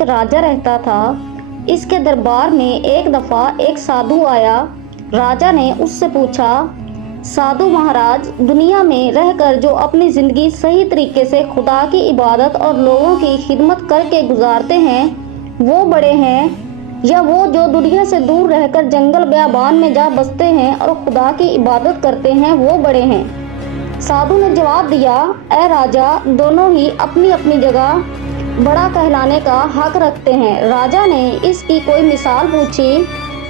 एक राजा रहता था। इसके दरबार में एक दफ़ा एक साधु आया। राजा ने उससे पूछा, साधु महाराज, दुनिया में रहकर जो अपनी ज़िंदगी सही तरीके से खुदा की इबादत और लोगों की खिदमत करके गुजारते हैं वो बड़े हैं, या वो जो दुनिया से दूर रहकर जंगल बियाबान में जा बसते हैं और खुदा की इबादत करते हैं वो बड़े हैं? साधु ने जवाब दिया, ऐ राजा, दोनों ही अपनी अपनी जगह बड़ा कहलाने का हक रखते हैं। राजा ने इसकी कोई मिसाल पूछी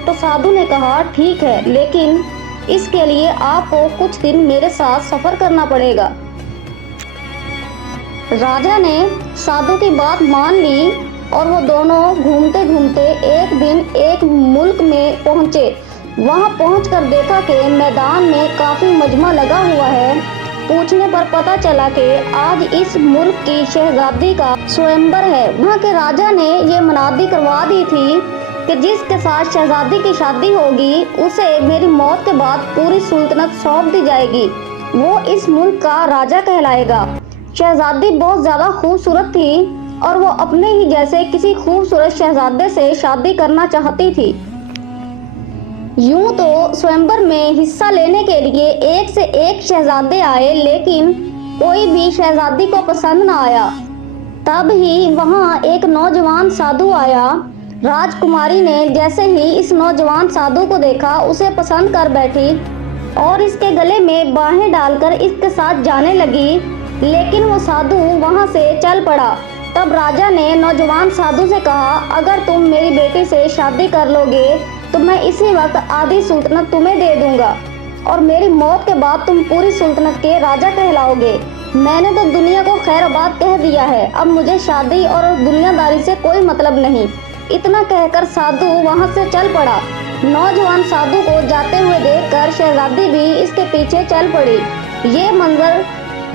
तो साधु ने कहा, ठीक है, लेकिन इसके लिए आपको कुछ दिन मेरे साथ सफ़र करना पड़ेगा। राजा ने साधु की बात मान ली और वो दोनों घूमते घूमते एक दिन एक मुल्क में पहुँचे। वहाँ पहुंचकर देखा कि मैदान में काफ़ी मजमा लगा हुआ है। पूछने पर पता चला कि आज इस मुल्क की शहजादी का स्वयंवर है। वहाँ के राजा ने ये मनादी करवा दी थी कि जिसके साथ शहजादी की शादी होगी उसे मेरी मौत के बाद पूरी सुल्तनत सौंप दी जाएगी। वो इस मुल्क का राजा कहलाएगा। शहजादी बहुत ज़्यादा खूबसूरत थी और वो अपने ही जैसे किसी खूबसूरत शहजादे से शादी करना चाहती थी। यूं तो स्वयंवर में हिस्सा लेने के लिए एक से एक शहजादे आए, लेकिन कोई भी शहजादी को पसंद न आया। तब ही वहाँ एक नौजवान साधु आया। राजकुमारी ने जैसे ही इस नौजवान साधु को देखा उसे पसंद कर बैठी और इसके गले में बाहें डालकर इसके साथ जाने लगी, लेकिन वो साधु वहाँ से चल पड़ा। तब राजा ने नौजवान साधु से कहा, अगर तुम मेरी बेटी से शादी कर लोगे तो मैं इसी वक्त आधी सुल्तनत तुम्हें दे दूंगा और मेरी मौत के बाद तुम पूरी सुल्तनत के राजा कहलाओगे। मैंने तो दुनिया को खैराबाद कह दिया है, अब मुझे शादी और दुनियादारी से कोई मतलब नहीं। इतना कहकर साधु वहां से चल पड़ा। नौजवान साधु को जाते हुए देखकर शहजादी भी इसके पीछे चल पड़ी। ये मंजर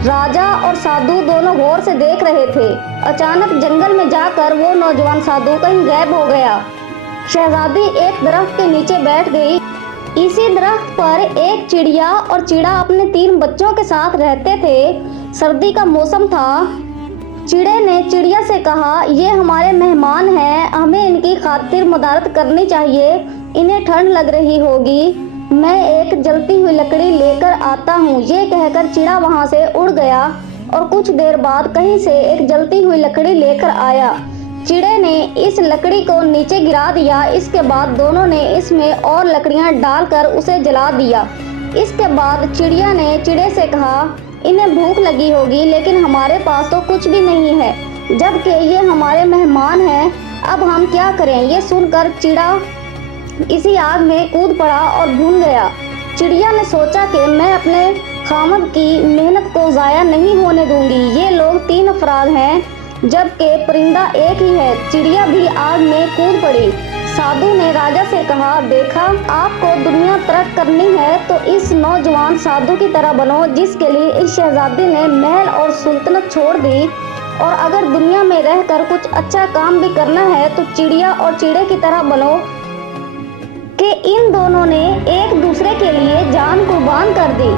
राजा और साधु दोनों गौर से देख रहे थे। अचानक जंगल में जाकर वो नौजवान साधु कहीं गायब हो गया। शहजादी एक दरख्त के नीचे बैठ गई। इसी दरख्त पर एक चिड़िया और चीड़ा अपने 3 बच्चों के साथ रहते थे। सर्दी का मौसम था। चिड़े ने चिड़िया से कहा, ये हमारे मेहमान हैं, हमें इनकी खातिर मदद करनी चाहिए, इन्हें ठंड लग रही होगी, मैं एक जलती हुई लकड़ी लेकर आता हूँ। ये कहकर चिड़ा वहाँ से उड़ गया और कुछ देर बाद कहीं से एक जलती हुई लकड़ी लेकर आया। चिड़े ने इस लकड़ी को नीचे गिरा दिया। इसके बाद दोनों ने इसमें और लकड़ियाँ डालकर उसे जला दिया। इसके बाद चिड़िया ने चिड़े से कहा, इन्हें भूख लगी होगी, लेकिन हमारे पास तो कुछ भी नहीं है, जबकि ये हमारे मेहमान हैं, अब हम क्या करें? ये सुनकर चिड़ा इसी आग में कूद पड़ा और भून गया। चिड़िया ने सोचा कि मैं अपने खामद की मेहनत को ज़ाया नहीं होने दूंगी। ये लोग 3 अफराद हैं, जबकि परिंदा एक ही है। चिड़िया भी आग में कूद पड़ी। साधु ने राजा से कहा, देखा, आपको दुनिया तरक करनी है तो इस नौजवान साधु की तरह बनो, जिसके लिए इस शहजादी ने महल और सुल्तनत छोड़ दी। और अगर दुनिया में रहकर कुछ अच्छा काम भी करना है तो चिड़िया और चिड़े की तरह बनो कि इन दोनों ने एक दूसरे के लिए जान कुर्बान कर दी।